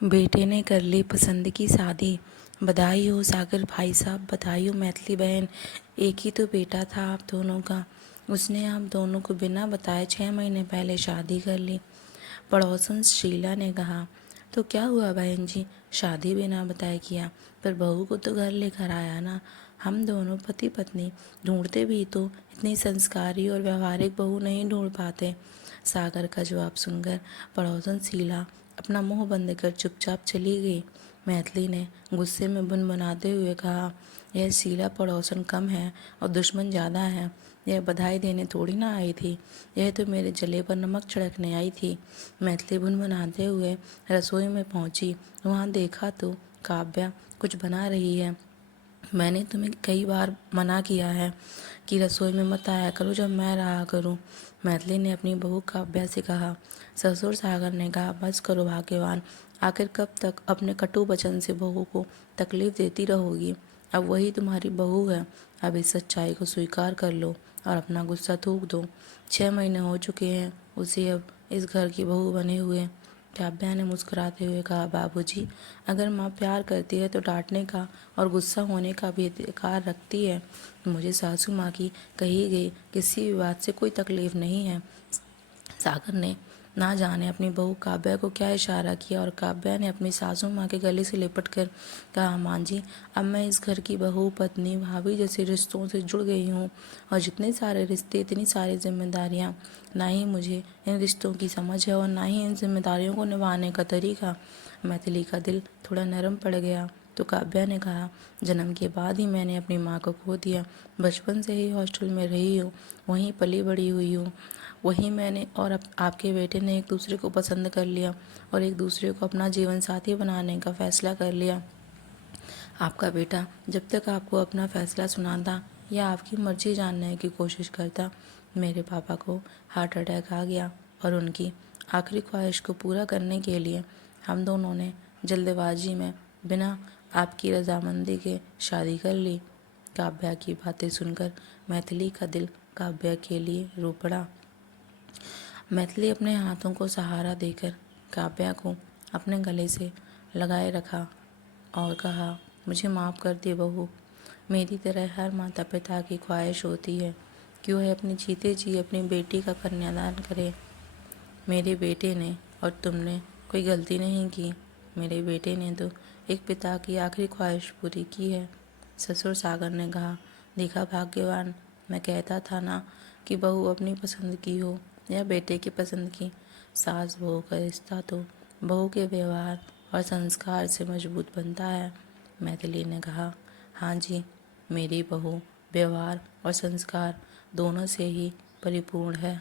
बेटे ने कर ली पसंद की शादी। बधाई हो सागर भाई साहब, बधाई हो मैथिली बहन। एक ही तो बेटा था आप दोनों का, उसने आप दोनों को बिना बताए 6 महीने पहले शादी कर ली। पड़ोसन शीला ने कहा, तो क्या हुआ बहन जी, शादी बिना बताए किया, पर बहू को तो घर लेकर आया ना। हम दोनों पति पत्नी ढूंढते भी तो इतनी संस्कारी और व्यवहारिक बहू नहीं ढूंढ पाते। सागर का जवाब सुनकर पड़ोसन शीला अपना मुंह बंद कर चुपचाप चली गई। मैथिली ने गुस्से में बुनबुनाते हुए कहा, यह शीला पड़ोसन कम है और दुश्मन ज़्यादा है। यह बधाई देने थोड़ी ना आई थी, यह तो मेरे जले पर नमक छिड़कने आई थी। मैथिली बुनबुनाते हुए रसोई में पहुंची। वहां देखा तो काव्या कुछ बना रही है। मैंने तुम्हें कई बार मना किया है कि रसोई में मत आया करो जब मैं रहा करूं। मैथिली ने अपनी बहू काव्या से कहा। ससुर सागर ने कहा, बस करो भाग्यवान, आखिर कब तक अपने कटु वचन से बहू को तकलीफ देती रहोगी। अब वही तुम्हारी बहू है, अब इस सच्चाई को स्वीकार कर लो और अपना गुस्सा थूक दो। 6 महीने हो चुके हैं उसे अब इस घर की बहू बने हुए। काव्या ने मुस्कुराते हुए कहा, बाबूजी, अगर माँ प्यार करती है तो डांटने का और गुस्सा होने का भी अधिकार रखती है। मुझे सासू माँ की कही गई किसी भी बात से कोई तकलीफ नहीं है। सागर ने ना जाने अपनी बहू काव्या को क्या इशारा किया और काव्या ने अपनी सासू माँ के गले से लिपट कर कहा, माँ जी, अब मैं इस घर की बहू पत्नी भाभी जैसे रिश्तों से जुड़ गई हूँ और जितने सारे रिश्ते इतनी सारी जिम्मेदारियाँ, ना ही मुझे इन रिश्तों की समझ है और ना ही इन जिम्मेदारियों को निभाने का तरीका। मैथिली का दिल थोड़ा नरम पड़ गया तो काव्या ने कहा, जन्म के बाद ही मैंने अपनी माँ को खो दिया। बचपन से ही हॉस्टल में रही हूँ, वहीं पली बड़ी हुई हूँ। वहीं मैंने और आपके बेटे ने एक दूसरे को पसंद कर लिया और एक दूसरे को अपना जीवन साथी बनाने का फैसला कर लिया। आपका बेटा जब तक आपको अपना फैसला सुनाता या आपकी मर्जी जानने की कोशिश करता, मेरे पापा को हार्ट अटैक आ गया और उनकी आखिरी ख्वाहिश को पूरा करने के लिए हम दोनों ने जल्दबाजी में बिना आपकी रजामंदी के शादी कर ली। काव्या की बातें सुनकर मैथिली का दिल काव्या के लिए रो पड़ा। मैथिली अपने हाथों को सहारा देकर काव्या को अपने गले से लगाए रखा और कहा, मुझे माफ़ कर दे बहू, मेरी तरह हर माता पिता की ख्वाहिश होती है कि वह अपनी जीते जी अपनी बेटी का कन्यादान करे। मेरे बेटे ने और तुमने कोई गलती नहीं की। मेरे बेटे ने तो एक पिता की आखिरी ख्वाहिश पूरी की है। ससुर सागर ने कहा, देखा भाग्यवान, मैं कहता था ना कि बहू अपनी पसंद की हो या बेटे की पसंद की। सास बहू का रिश्ता तो बहू के व्यवहार और संस्कार से मजबूत बनता है। मैथिली ने कहा, हाँ जी, मेरी बहू व्यवहार और संस्कार दोनों से ही परिपूर्ण है।